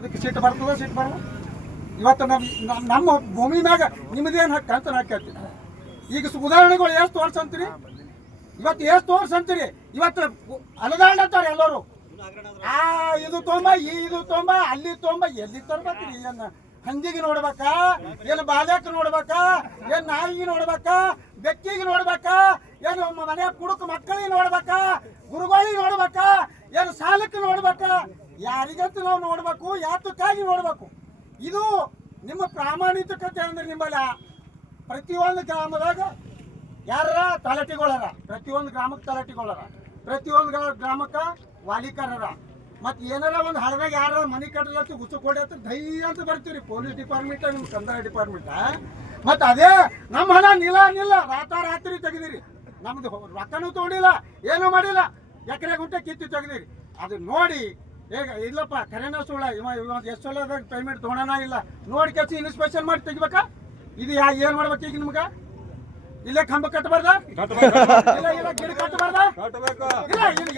ಇದಕ್ಕೆ ಸಿಟ್ಟು ಬರ್ತದ ಸಿಟ್ಟು ಬರಲ್ಲ. ಇವತ್ತು ನಮ್ಮ ಭೂಮಿ ಮ್ಯಾಗ ನಿಮ್ಮದೇನು ಹಕ್ಕು ಅಂತ ನಾ ಕೇಳ್ತೀನಿ. ಈಗ ಉದಾಹರಣೆಗಳು ಎಷ್ಟು ತೋರ್ಸ್ ಅಂತೀರಿ, ಇವತ್ತು ಎಷ್ಟು ತೋರ್ಸ್ ಅಂತೀರಿ. ಇವತ್ತು ಅಲದಾಡ್ತಾರೆ ಎಲ್ಲರೂ, ಇದು ತೊಂಬ ಇದು ತೊಂಬ ಅಲ್ಲಿ ತೊಂಬ ಎಲ್ಲಿ ತರ್ಬೇಕ್ರಿ? ಏನು ಹಂದಿಗೆ ನೋಡ್ಬೇಕಾ, ಏನು ಬಾಲ್ಯಕ್ಕೆ ನೋಡ್ಬೇಕಾ, ಏನು ನಾಯಿಗೆ ನೋಡ್ಬೇಕಾ, ಬೆಕ್ಕಿಗೆ ನೋಡ್ಬೇಕಾ, ಏನು ಮನೆಯ ಕುಡುಕ ಮಕ್ಕಳಿಗೆ ನೋಡ್ಬೇಕಾ, ಗುರುಗಳಿಗೆ ನೋಡ್ಬೇಕಾ, ಏನು ಸಾಲಕ್ಕೆ ನೋಡ್ಬೇಕಾ? ಯಾರಿಗಂತ ನಾವು ನೋಡ್ಬೇಕು, ಯಾತಕ್ಕಾಗಿ ನೋಡ್ಬೇಕು? ಇದು ನಿಮ್ಮ ಪ್ರಾಮಾಣಿಕತೆ ಅಂದ್ರೆ ನಿಮ್ಮಲ್ಲ ಪ್ರತಿಯೊಂದು ಗ್ರಾಮದಾಗ ಯಾರ ತಲಾಟಿಗಳರ, ಪ್ರತಿಯೊಂದು ಗ್ರಾಮಕ್ಕೆ ತಲಾಟಿಗಳರ, ಪ್ರತಿಯೊಂದು ಗ್ರಾಮಕ್ಕೆ ವಾಲಿಕರರ. ಮತ್ತು ಏನಾರ ಒಂದು ಹಳದಾಗ ಯಾರ ಮನೆ ಕಟ್ಟಲತ್ತು ಗುಚ್ಚು ಕೊಡಿ ಅಂತ ಧೈರ್ಯ ಅಂತ ಬರ್ತೀವಿ. ಪೊಲೀಸ್ ಡಿಪಾರ್ಟ್ಮೆಂಟ್, ನಿಮ್ಮ ಕಂದಾಯ ಡಿಪಾರ್ಟ್ಮೆಂಟ್. ಮತ್ತು ಅದೇ ನಮ್ಮ ಹಣ ನಿಲ್ಲ ರಾತ್ರಿ ತೆಗೆದಿರಿ. ನಮ್ದು ರೊಕ್ಕನೂ ತೊಗೊಂಡಿಲ್ಲ, ಏನೂ ಮಾಡಿಲ್ಲ, ಎಕರೆ ಗುಂಟೆ ಕಿತ್ತು ತೆಗೆದಿರಿ. ಅದು ನೋಡಿ ಹೇಗ ಇಲ್ಲಪ್ಪ ಕರೆನ ಸುಳ್ಳ, ಇವ ಎಷ್ಟು ಸಲದಾಗ ಪೇಮೆಂಟ್ ತೊಗೊಳೋಣ ಇಲ್ಲ ನೋಡಿ ಕೆಲಸ ಇನ್ಸ್ಪೆಕ್ಷನ್ ಮಾಡಿ ತೆಗಿಬೇಕಾ? ಇದು ಏನು ಮಾಡ್ಬೇಕು ಈಗ ನಿಮ್ಗೆ? ಇಲ್ಲೇ ಕಂಬ ಕಟ್ಟಬಾರ್ದ, ಇಲ್ಲ ಇಲ್ಲ ಗಿಡ ಕಟ್ಟಬಾರ್ದ, ಇಲ್ಲ ಇದು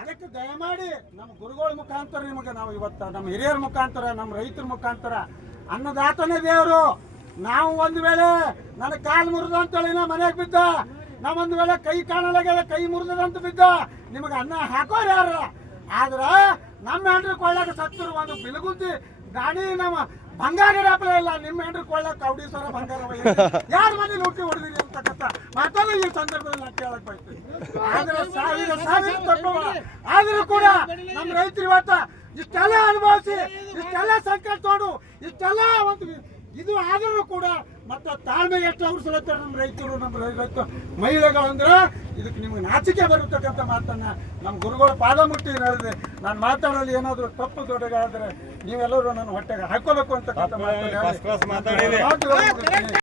ಅದಕ್ಕೆ ದಯಮಾಡಿ ನಮ್ಮ ಗುರುಗಳ ಮುಖಾಂತರ ನಿಮಗೆ ನಾವು ಇವತ್ತು ನಮ್ಮ ಹಿರಿಯರ ಮುಖಾಂತರ, ನಮ್ಮ ರೈತರ ಮುಖಾಂತರ, ಅನ್ನದಾತನೇ ದೇವರು. ನಾವು ಒಂದು ವೇಳೆ ನನ್ನ ಕಾಲು ಮುರಿದ ಅಂತೇಳಿ ನಾ ಮನೆಗೆ ಬಿದ್ದ, ನಾವೊಂದು ವೇಳೆ ಕೈ ಕಾಣಲಾಗ್ಯದ, ಕೈ ಮುರಿದಂತ ಬಿದ್ದ, ನಿಮಗೆ ಅನ್ನ ಹಾಕೋರು ಯಾರ? ಆದ್ರ ನಮ್ಮ ಹೆಂಡ್ರು ಕೊಳ್ಳಾಕ ಸತ್ತರು ಒಂದು ಬಿಲಗುದ್ದಿ ಗಾಡಿ ನಮ್ಮ ಬಂಗಾರ ಡಾಪಲ ಇಲ್ಲ, ನಿಮ್ಮ ಹೆಂಡ್ರು ಕೊಳ್ಳಾಕ ಕೌಡಿ ಸರ ಬಂಗಾರ ಯಾರ ಮನೆ ಲೂಟಿ ಹೊಡೆದಿರಿ ಅಂತಕ್ಕಂಥ ಮಾತನ್ನ ಈ ಸಂದರ್ಭದಲ್ಲಿ ನಾನು ಕೇಳಕ್ ಬಯಸ್ತೀನಿ. ಆದ್ರೆ ಸಾವಿರ ತಪ್ಪವ, ಆದ್ರೂ ಕೂಡ ನಮ್ಮ ರೈತರು ಇವತ್ತ ಇಷ್ಟೆಲ್ಲ ಅನುಭವಿಸಿ, ಇಷ್ಟೆಲ್ಲ ಸಂಕಟ ತೋಡು, ಇಷ್ಟೆಲ್ಲ ಒಂದು ಇದು ಆದರೂ ಕೂಡ ಮತ್ತೆ ತಾಳ್ಮೆ ಎಷ್ಟು ಅವ್ರು ಸಲತ್ತಾರೆ ನಮ್ಮ ರೈತರು, ನಮ್ಮ ರೈತ ಮಹಿಳೆಗಳು ಅಂದ್ರೆ ಇದಕ್ಕೆ ನಿಮ್ಗೆ ನಾಚಿಕೆ ಬರತಕ್ಕಂಥ ಮಾತನ್ನ ನಮ್ಮ ಗುರುಗಳ ಪಾದ ಮುಟ್ಟಿ ಹೇಳಿದೆ. ನಾನು ಮಾತಾಡೋದು ಏನಾದರೂ ತಪ್ಪು ದೊಡ್ಡಗಾದ್ರೆ ನೀವೆಲ್ಲರೂ ನನ್ನ ಹೊಟ್ಟೆಗೆ ಹಾಕೋಬೇಕು ಅಂತಕ್ಕಂಥ ಮಾತನ್ನ